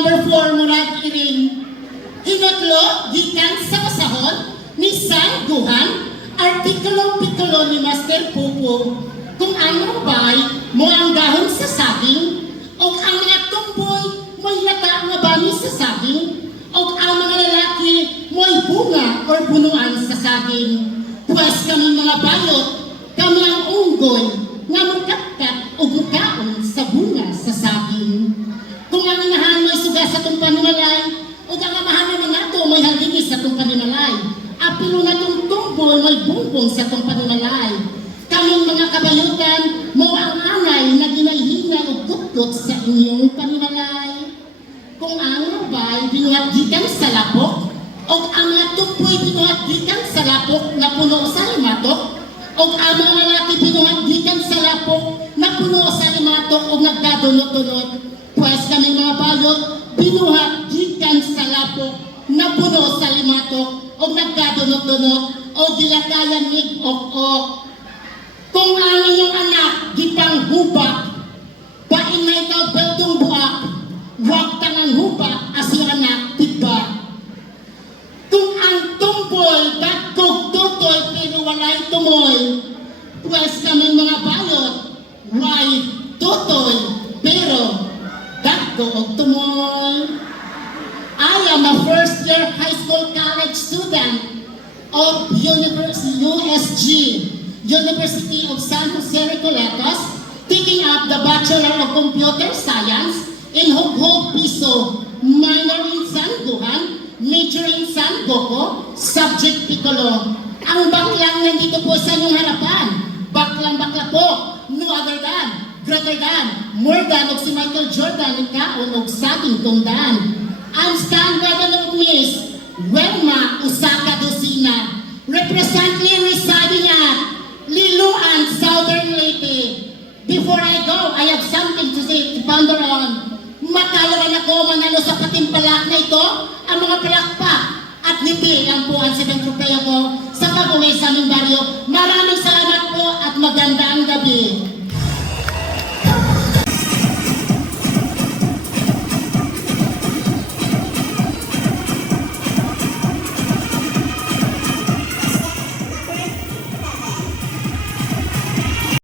number 4 murag iring hinutlo gikan sa kasahon ni San Guhan artikulo-pitulo ni Master Pupo kung ano ba'y mo ang dahon sa saging o ang mga tumboy mo'y lata nga bani sa saging o ang mga lalaki mo'y bunga o bunuan sa saging. Pues kami mga bayot, kami ang unggoy nga magkatkat o bukaon sa bunga sa saging. Kung ang inahan mo'y suga sa itong paninalay, o ang amahan naman nato mo'y haligi sa itong paninalay, apilo na itong tumboy mo'y bumbong sa itong paninalay. Kaming mga kabayotan, mo ang anay na ginayhinay o kutkot sa inyong paninalay. Kung ang ba'y binuhat gikan sa lapok, o ang mga tumboy binuhat gikan sa lapok na puno sa limatok, o ang mga lalaki binuhat gikan sa lapok na puno sa limatok o nagdadunot-dunot. Pues kaming mga bayot, binuhat gikan sa lapok na puno sa limatok o nagdadunot-dunot o gilakayan ig-ok-ok. Kung ang inyong anak gipang hubak, bain na ikaw beltong buak, huwag tangang hubak as yung anak, diba? Kung ang tumboy, dagkog tutoy, pero walay tumoy, pues kami mga bayot, why tutoy, pero dagkog tumoy. I am a first year high school college student of USG, University of San Jose Recoletos, taking up the Bachelor of Computer Science in Hugho Piso, minor in San Guhan, major in San Goku, subject Piccolo. Ang baklang nandito po sa inyong harapan, baklang-bakla po, no other than, greater than, more than, og si Michael Jordan, ikaon og saging tundan. Ang standard of Miss Welma Usaka Dosina, represently residing at Liloan, Southern Leyte. Before I go, I have something to say to ponder on. Matalawan ako manalo sa patimpalak na ito, ang mga palakpak at ngiti ang puan sa Bentropea ko sa pag-uwi sa aming baryo. Maraming salamat po at magandang gabi.